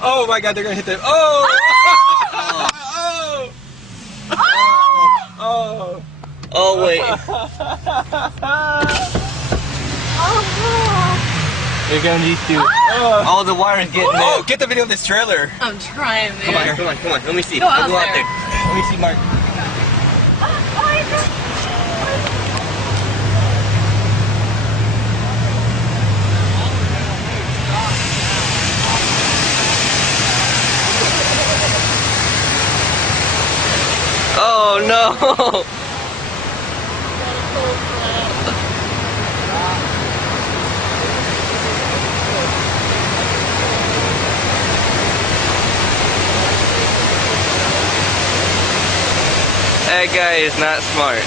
Oh my god, they're gonna hit the. Oh! Oh! Oh wait. Here come these two. Oh, the wire's getting there. Oh, get the video of this trailer. I'm trying, man. Come on. Let me see. Go I'll out go out there. there. Let me see, Mark. Oh no! That guy is not smart.